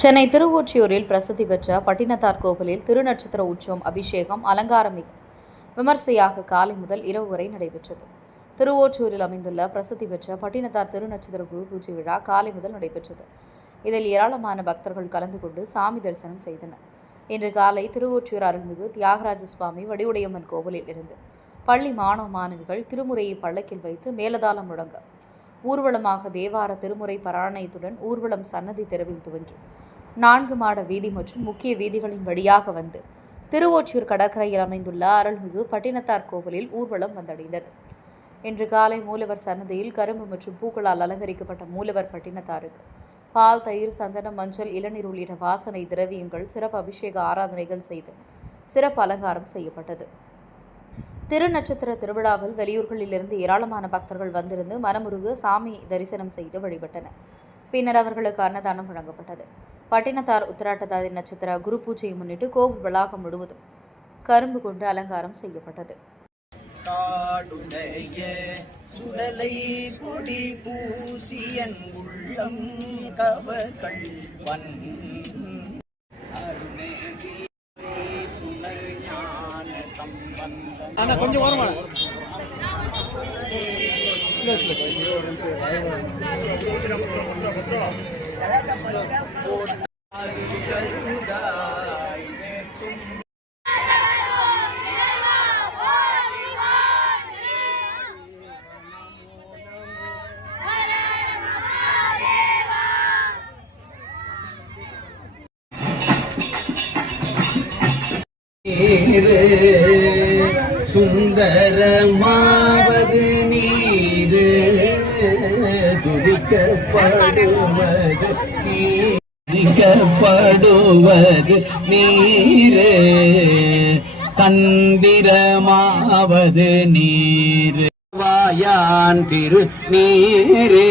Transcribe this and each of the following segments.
சென்னை திருவொற்றியூரில் பிரசித்தி பெற்ற பட்டினத்தார் கோவிலில் திருநட்சத்திர உற்சவம் அபிஷேகம் அலங்காரம் விமர்சையாக காலை முதல் இரவு வரை நடைபெற்றது. திருவொற்றியூரில் அமைந்துள்ள பிரசித்தி பெற்ற பட்டினத்தார் திருநட்சத்திர குரு பூஜை விழா காலை முதல் நடைபெற்றது. இதில் ஏராளமான பக்தர்கள் கலந்து கொண்டு சாமி தரிசனம் செய்தனர். இன்று காலை திருவொற்றியூர் அருள்மிகு தியாகராஜ சுவாமி வடிவுடையம்மன் கோவிலில் இருந்து பள்ளி மாணவ மாணவிகள் திருமுறையை பள்ளக்கில் வைத்து மேலதாளம் முழங்க ஊர்வலமாக தேவார திருமுறை பாராயணத்துடன் ஊர்வலம் சன்னதி தெருவில் துவங்கி நான்கு மாட வீதி மற்றும் முக்கிய வீதிகளின் வழியாக வந்து திருவொற்றியூர் கடற்கரையில் அமைந்துள்ள அருள்மிகு பட்டினத்தார் கோவிலில் ஊர்வலம் வந்தடைந்தது. இன்று காலை மூலவர் சன்னதியில் கரும்பு மற்றும் பூக்களால் அலங்கரிக்கப்பட்ட மூலவர் பட்டினத்தாருக்கு பால் தயிர் சந்தனம் மஞ்சள் இளநீர் உள்ளிட்ட வாசனை திரவியங்கள் சிறப்பு அபிஷேக ஆராதனைகள் செய்து சிறப்பு அலங்காரம் செய்யப்பட்டது. திருநட்சத்திர திருவிழாவில் வெளியூர்களிலிருந்து ஏராளமான பக்தர்கள் வந்திருந்து மனமுருகு சாமி தரிசனம் செய்து வழிபட்டனர். பின்னர் அவர்களுக்கு அன்னதானம் வழங்கப்பட்டது. பட்டினத்தார் உத்திராட்டதாதி நட்சத்திர குரு பூஜையை முன்னிட்டு கோவில் வளாகம் முழுவதும் கரும்பு கொண்டு அலங்காரம் செய்யப்பட்டது. சுடலை பொடி பூசியன் உள்ளம் கவர்கள் வன் அண்ணா கொஞ்சம் ஓரமா. சுந்தரமாவது நீரு. துதிக்கப்படுவது நீரே தந்திரமாவது நீர். வாயான் திரு நீரே.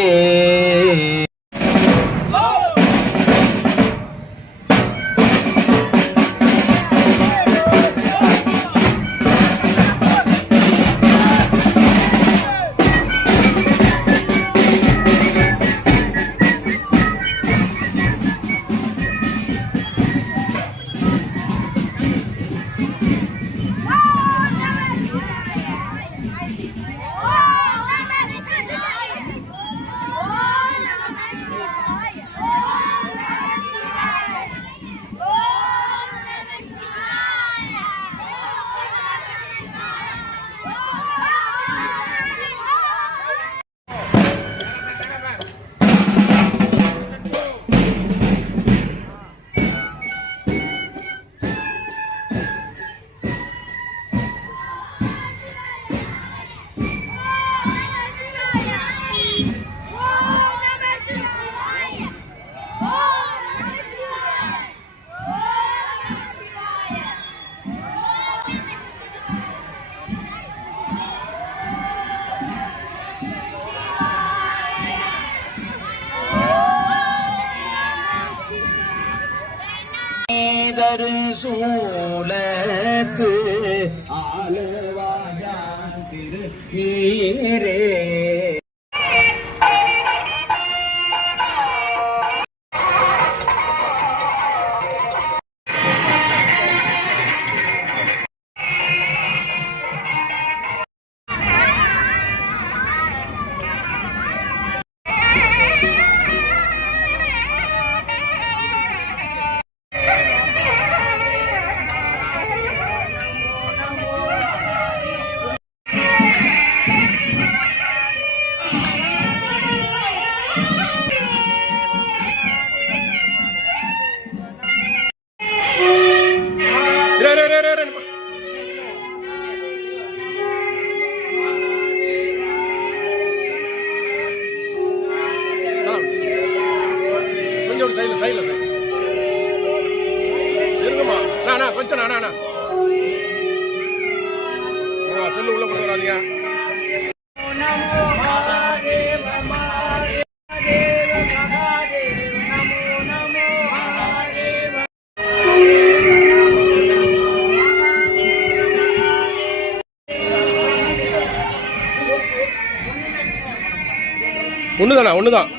சூலத்து ஆலவாயான் திரு நீரே சைல சைல சைடில் இருக்குமா அண்ணா கொஞ்சம் அண்ணா நான் செல்லு உள்ள கொண்டு வராதீங்க. ஒன்று தானே ஒன்று தான்